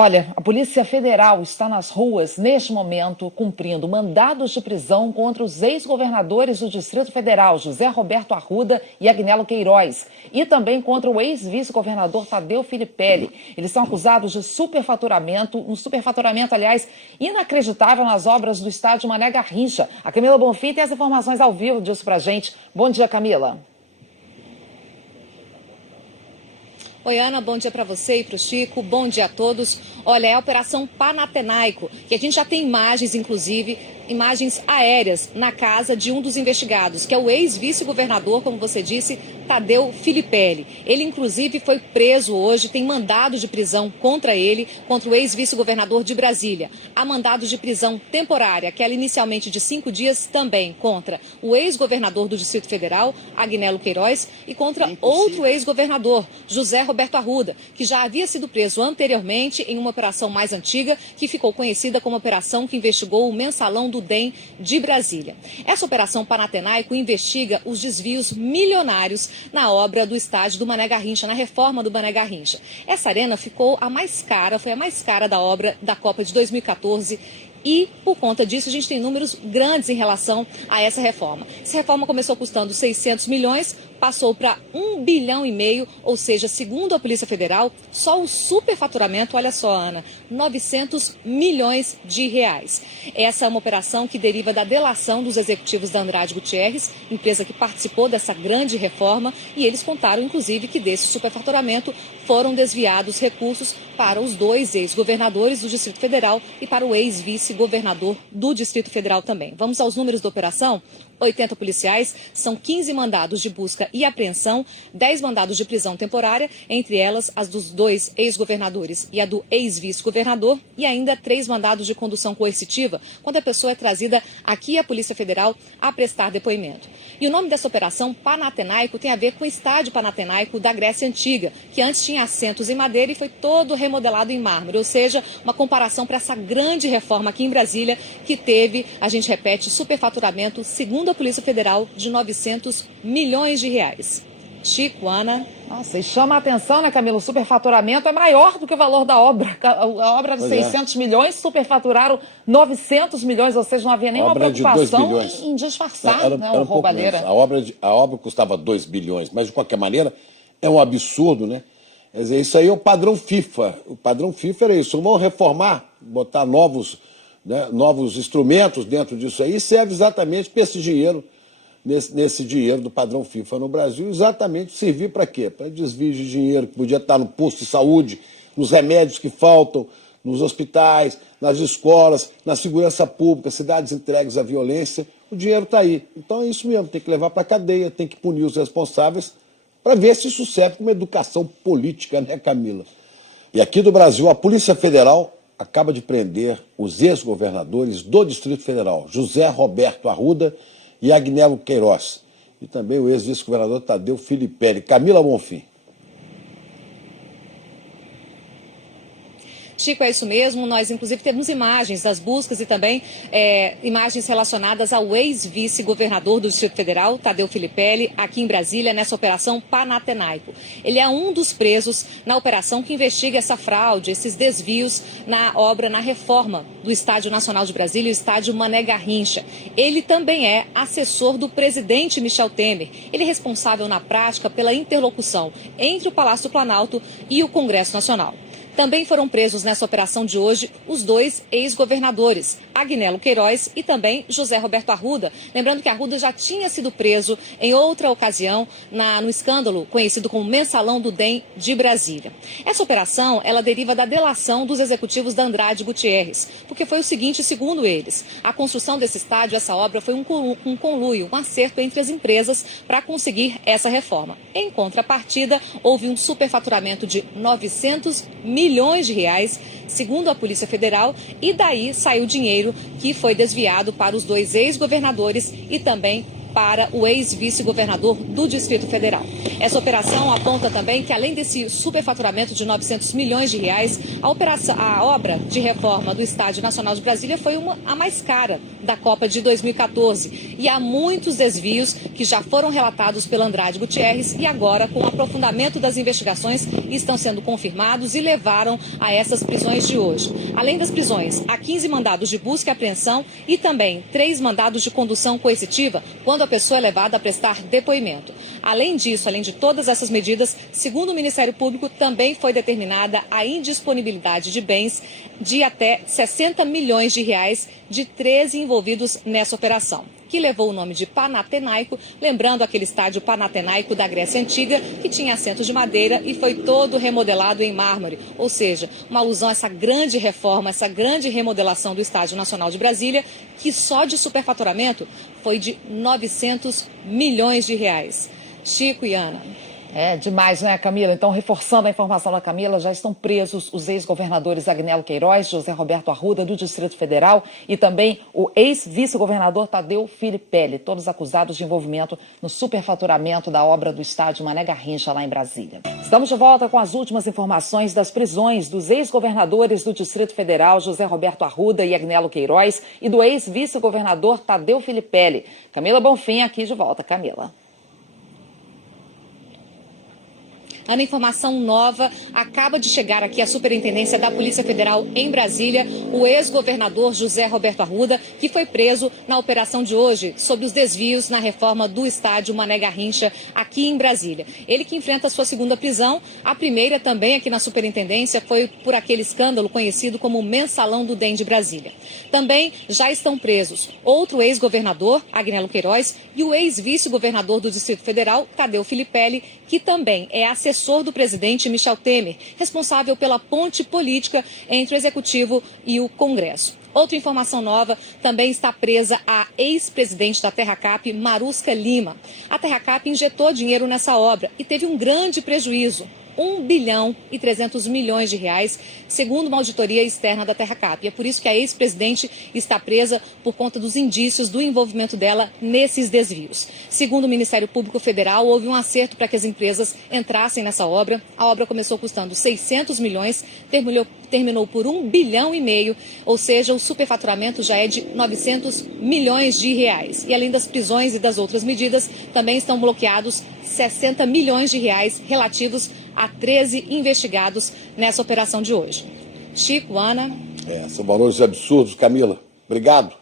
Olha, a Polícia Federal está nas ruas, neste momento, cumprindo mandados de prisão contra os ex-governadores do Distrito Federal, José Roberto Arruda e Agnello Queiroz, e também contra o ex-vice-governador Tadeu Filipelli. Eles são acusados de superfaturamento, aliás, inacreditável nas obras do estádio Mané Garrincha. A Camila Bonfim tem as informações ao vivo disso pra gente. Bom dia, Camila. Oi, Ana, bom dia para você e para o Chico, bom dia a todos. Olha, é a Operação Panatenaico, que a gente já tem imagens, inclusive, imagens aéreas na casa de um dos investigados, que é o ex-vice-governador, como você disse, Tadeu Filipelli. Ele, inclusive, foi preso hoje, tem mandado de prisão contra ele, contra o ex-vice-governador de Brasília. Há mandado de prisão temporária, aquela inicialmente de 5 dias, também contra o ex-governador do Distrito Federal, Agnello Queiroz, e contra outro ex-governador, José Roberto Arruda, que já havia sido preso anteriormente em uma operação mais antiga, que ficou conhecida como operação que investigou o mensalão do DEM de Brasília. Essa operação Panatenaico investiga os desvios milionários na obra do estádio do Mané Garrincha, na reforma do Mané Garrincha. Essa arena ficou a mais cara, foi a mais cara da obra da Copa de 2014 e, por conta disso, a gente tem números grandes em relação a essa reforma. Essa reforma começou custando 600 milhões, passou para 1,5 bilhão, ou seja, segundo a Polícia Federal, só o superfaturamento, olha só, Ana, 900 milhões de reais. Essa é uma operação que deriva da delação dos executivos da Andrade Gutierrez, empresa que participou dessa grande reforma, e eles contaram, inclusive, que desse superfaturamento foram desviados recursos para os 2 ex-governadores do Distrito Federal e para o ex-vice-governador do Distrito Federal também. Vamos aos números da operação? 80 policiais, são 15 mandados de busca e apreensão, 10 mandados de prisão temporária, entre elas as dos 2 ex-governadores e a do ex-vice-governador, e ainda 3 mandados de condução coercitiva, quando a pessoa é trazida aqui à Polícia Federal a prestar depoimento. E o nome dessa operação, Panatenaico, tem a ver com o estádio Panatenaico da Grécia Antiga, que antes tinha assentos em madeira e foi todo remodelado em mármore, ou seja, uma comparação para essa grande reforma aqui em Brasília, que teve, a gente repete, superfaturamento, segundo a Polícia Federal, de 900 milhões de reais. Chico, Ana. Nossa, e chama a atenção, né, Camila? O superfaturamento é maior do que o valor da obra. A obra de 600 milhões, superfaturaram 900 milhões, ou seja, não havia nenhuma preocupação em disfarçar o roubalheira. A obra custava 2 bilhões, mas de qualquer maneira é um absurdo, né? Quer dizer, isso aí é o padrão FIFA. O padrão FIFA era isso. Vamos reformar, botar novos instrumentos dentro disso aí, e serve exatamente para esse dinheiro, nesse dinheiro do padrão FIFA no Brasil, exatamente servir para quê? Para desvio de dinheiro que podia estar no posto de saúde, nos remédios que faltam, nos hospitais, nas escolas, na segurança pública, cidades entregues à violência. O dinheiro está aí. Então é isso mesmo, tem que levar para a cadeia, tem que punir os responsáveis para ver se isso serve como educação política, né, Camila? E aqui do Brasil, a Polícia Federal acaba de prender os ex-governadores do Distrito Federal, José Roberto Arruda e Agnello Queiroz, e também o ex-vice-governador Tadeu Filipelli. Camila Bonfim. Chico, é isso mesmo. Nós, inclusive, temos imagens das buscas e também imagens relacionadas ao ex-vice-governador do Distrito Federal, Tadeu Filipelli, aqui em Brasília, nessa operação Panatenaico. Ele é um dos presos na operação que investiga essa fraude, esses desvios na obra, na reforma do Estádio Nacional de Brasília, o estádio Mané Garrincha. Ele também é assessor do presidente Michel Temer. Ele é responsável, na prática, pela interlocução entre o Palácio do Planalto e o Congresso Nacional. Também foram presos nessa operação de hoje os 2 ex-governadores, Agnello Queiroz e também José Roberto Arruda. Lembrando que Arruda já tinha sido preso em outra ocasião no escândalo conhecido como Mensalão do DEM de Brasília. Essa operação, ela deriva da delação dos executivos da Andrade Gutierrez, porque foi o seguinte, segundo eles, a construção desse estádio, essa obra, foi um conluio, um acerto entre as empresas para conseguir essa reforma. Em contrapartida, houve um superfaturamento de 900 milhões de reais, segundo a Polícia Federal, e daí saiu dinheiro que foi desviado para os 2 ex-governadores e também para o ex-vice-governador do Distrito Federal. Essa operação aponta também que, além desse superfaturamento de 900 milhões de reais, a obra de reforma do Estádio Nacional de Brasília foi a mais cara da Copa de 2014. E há muitos desvios que já foram relatados pela Andrade Gutierrez e agora, com o aprofundamento das investigações, estão sendo confirmados e levaram a essas prisões de hoje. Além das prisões, há 15 mandados de busca e apreensão e também 3 mandados de condução coercitiva quando a pessoa é levada a prestar depoimento. Além disso, além de todas essas medidas, segundo o Ministério Público, também foi determinada a indisponibilidade de bens de até 60 milhões de reais de 13 envolvidos nessa operação, que levou o nome de Panathinaiko, lembrando aquele estádio Panathinaiko da Grécia Antiga, que tinha assentos de madeira e foi todo remodelado em mármore, ou seja, uma alusão a essa grande reforma, essa grande remodelação do Estádio Nacional de Brasília, que só de superfaturamento foi de 900 milhões de reais. Chico e Ana. É demais, né, Camila? Então, reforçando a informação da Camila, já estão presos os ex-governadores Agnello Queiroz, José Roberto Arruda, do Distrito Federal, e também o ex-vice-governador Tadeu Filipelli, todos acusados de envolvimento no superfaturamento da obra do estádio Mané Garrincha, lá em Brasília. Estamos de volta com as últimas informações das prisões dos ex-governadores do Distrito Federal, José Roberto Arruda e Agnello Queiroz, e do ex-vice-governador Tadeu Filipelli. Camila Bonfim aqui de volta. Camila. Ana, informação nova, acaba de chegar aqui à Superintendência da Polícia Federal em Brasília, o ex-governador José Roberto Arruda, que foi preso na operação de hoje sobre os desvios na reforma do estádio Mané Garrincha, aqui em Brasília. Ele que enfrenta a sua segunda prisão, a primeira também aqui na Superintendência foi por aquele escândalo conhecido como Mensalão do DEM de Brasília. Também já estão presos outro ex-governador, Agnello Queiroz, e o ex-vice-governador do Distrito Federal, Tadeu Filipelli, que também é assessor do presidente Michel Temer, responsável pela ponte política entre o Executivo e o Congresso. Outra informação nova, também está presa a ex-presidente da Terracap, Marusca Lima. A Terracap injetou dinheiro nessa obra e teve um grande prejuízo. 1 bilhão e 300 milhões de reais, segundo uma auditoria externa da Terracap. E é por isso que a ex-presidente está presa por conta dos indícios do envolvimento dela nesses desvios. Segundo o Ministério Público Federal, houve um acerto para que as empresas entrassem nessa obra. A obra começou custando 600 milhões, terminou por 1 bilhão e meio, ou seja, o superfaturamento já é de 900 milhões de reais. E além das prisões e das outras medidas, também estão bloqueados 60 milhões de reais relativos a 13 investigados nessa operação de hoje. Chico, Ana. São valores absurdos, Camila. Obrigado.